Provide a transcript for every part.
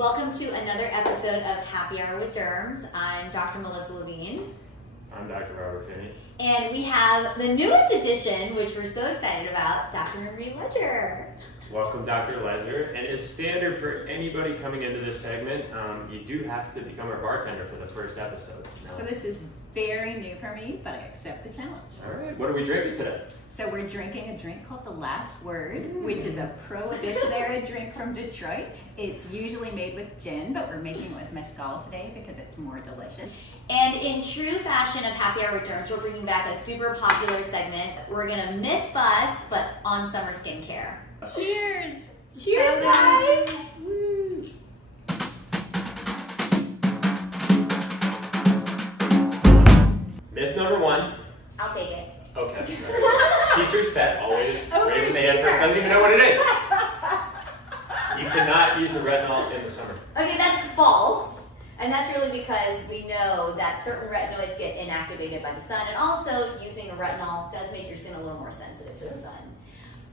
Welcome to another episode of Happy Hour with Derms. I'm Dr. Melissa Levine. I'm Dr. Robert Finney. And we have the newest addition, which we're so excited about, Dr. Marie Ledger. Welcome, Dr. Ledger. And as standard for anybody coming into this segment, you do have to become our bartender for the first episode. So this is very new for me, but I accept the challenge. All right, what are we drinking today? So we're drinking a drink called The Last Word, which is a Prohibition-era drink from Detroit. It's usually made with gin, but we're making it with mezcal today because it's more delicious. And in true fashion of Happy Hour with Derms, we're bringing back a super popular segment. We're gonna myth bust, but on summer skincare. Cheers! Cheers, guys! Woo. Myth number one. I'll take it. Okay. Teacher's pet, always Oh, raising the hand first, doesn't even know what it is. You cannot use a retinol in the summer. Okay, that's false. And that's really because we know that certain retinoids get inactivated by the sun, and also using a retinol does make your skin a little more sensitive to the sun.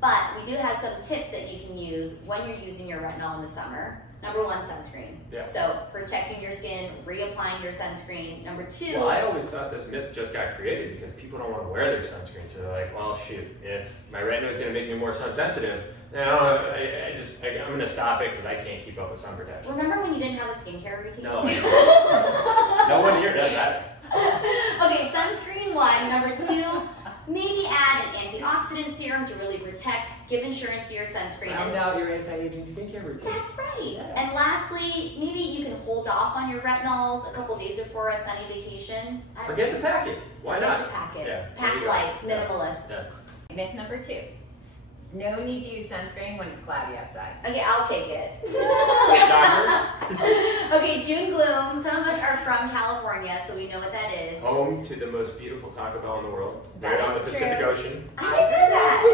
But we do have some tips that you can use when you're using your retinol in the summer. Number one, sunscreen. Yeah. So protecting your skin, reapplying your sunscreen. Number two. Well, I always thought this myth just got created because people don't want to wear their sunscreen. So they're like, well, shoot, if my retinol is going to make me more sun sensitive, I'm going to stop it because I can't keep up with sun protection. Remember when you didn't have a skincare routine? No. No one here does that. Okay, sunscreen one. Number two, maybe add an antioxidant serum to really protect, give insurance to your sunscreen. Round out your anti-aging skincare routine. That's right. And lastly, maybe you can hold off on your retinols a couple days before a sunny vacation. Forget to pack it. Why not? Forget to pack it. Yeah. Pack light, minimalist. Yeah. Myth number two. No need to use sunscreen when it's cloudy outside. Okay, I'll take it. Shocker. Okay, June gloom. Some of us are from California, so we know what that is. Home to the most beautiful Taco Bell in the world. That Right on the is Pacific true. Ocean. I didn't know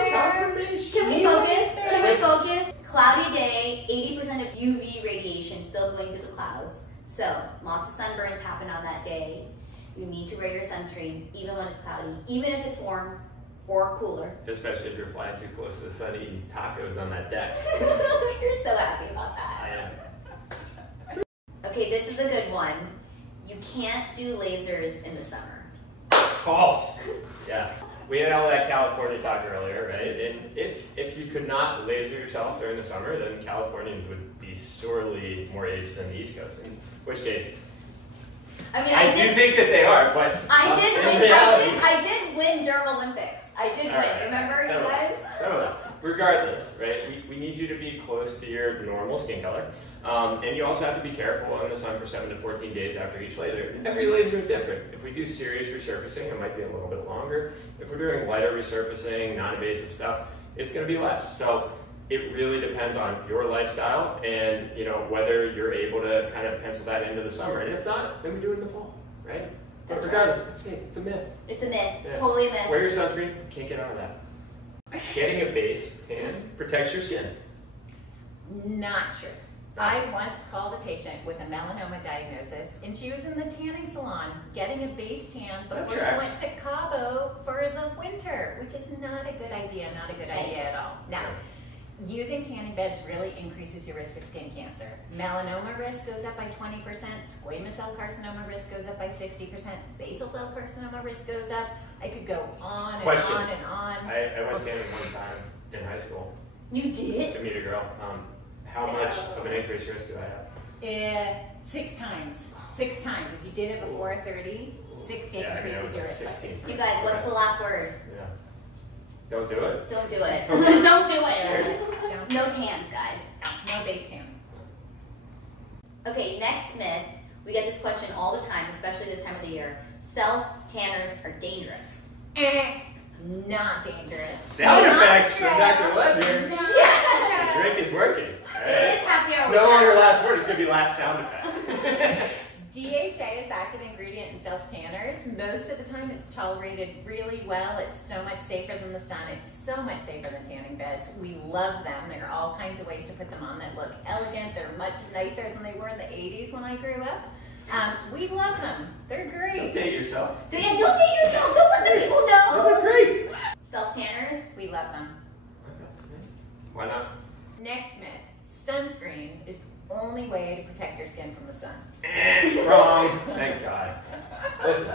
that. Confirmation. Can we focus? Can we focus? Cloudy day, 80% of UV radiation still going through the clouds. So lots of sunburns happen on that day. You need to wear your sunscreen even when it's cloudy, even if it's warm or cooler. Especially if you're flying too close to the sun eating tacos on that deck. You're so happy about I that. am. Okay, this is a good one. You can't do lasers in the summer. False. Yeah. We had all that California talk earlier, right? And if you could not laser yourself during the summer, then Californians would be sorely more aged than the East Coast. In which case, I mean, I do think that they are, but I did win Derm Olympics. I did win. Right. Remember, So, you guys? Regardless, right? We need you to be close to your normal skin color. And you also have to be careful in the sun for 7 to 14 days after each laser. Every laser is different. If we do serious resurfacing, it might be a little bit longer. If we're doing lighter resurfacing, non-invasive stuff, it's going to be less. So it really depends on your lifestyle and whether you're able to kind of pencil that into the summer. And if not, then we do it in the fall, right? But That's regardless, it's safe. It's a myth. It's a myth. Yeah. Totally a myth. Wear your sunscreen. Can't get out of that. Getting a base tan protects your skin. Not true. I once called a patient with a melanoma diagnosis, and she was in the tanning salon getting a base tan before she went to Cabo for the winter, which is not a good idea, not a good idea at all. Now, using tanning beds really increases your risk of skin cancer. Melanoma risk goes up by 20%, squamous cell carcinoma risk goes up by 60%, basal cell carcinoma risk goes up. I could go on and Question. on and on. I went tanning one time in high school You did? to meet a girl. How much of an increased risk do I have? 6 times. 6 times. If you did it before 30, it increases your risk by 6 times. You guys, what's the last word? Yeah. Don't do it. Don't do it. Don't do it. Don't- No tans, guys. No base tan. Okay, next myth. We get this question all the time, especially this time of the year. Self-tanners are dangerous. Not dangerous. Sound Not effects true. from Dr. Ledger. Not The drink is working. It is happy hour. No longer last word. It's going to be last sound effect. DHA is active ingredient in self-tanners. Most of the time it's tolerated really well. It's so much safer than the sun. It's so much safer than tanning beds. We love them. There are all kinds of ways to put them on that look elegant. They're much nicer than they were in the 80s when I grew up. We love them. They're great. Don't date yourself. Don't date yourself. Don't let the people They know. look great. Self-tanners. We love them. Why not? Next myth. Sunscreen is only way to protect your skin from the sun. Wrong. Thank God. Listen,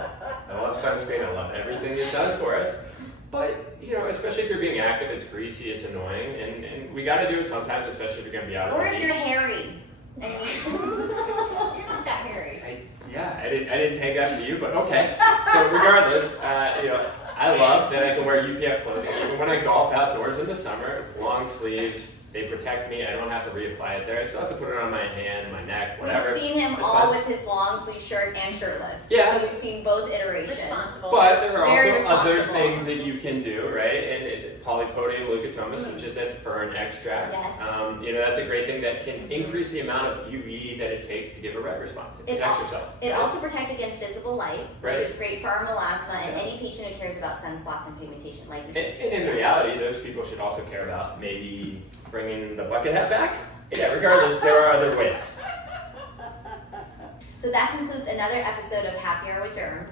I love sunscreen. I love everything it does for us. But, you know, especially if you're being active, it's greasy, it's annoying, and we got to do it sometimes, especially if you're going to be out. Or if you're hairy. You're not that hairy. I didn't peg that for you, but okay. So regardless, you know, I love that I can wear UPF clothing. Even when I golf outdoors in the summer, long sleeves, they protect me. I don't have to reapply it there. I still have to put it on my hand, my neck, whatever. We've seen him all with his long sleeve shirt and shirtless. Yeah. So we've seen both iterations. Responsible. But there are Very also other responsible. things that you can do, right? And polypodium leucotomus, which is a fern extract. Yes. You know, that's a great thing that can increase the amount of UV that it takes to give a red response. It protects yourself. It also protects against visible light, which Right. is great for our melasma and any patient who cares about sunspots and pigmentation. Like And in reality, those people should also care about maybe bringing the bucket hat back. Yeah, regardless, there are other ways. So that concludes another episode of Happier with Derms.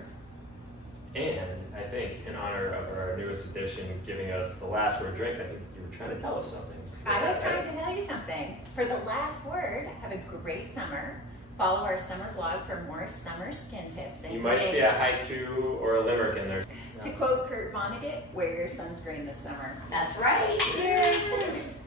And I think in honor of our newest edition giving us the last word drink, I think you were trying to tell us something. I was trying to tell you something. For the last word, have a great summer. Follow our summer vlog for more summer skin tips. You might see a haiku or a limerick in there. To quote Kurt Vonnegut, wear your sunscreen this summer. That's right. Cheers!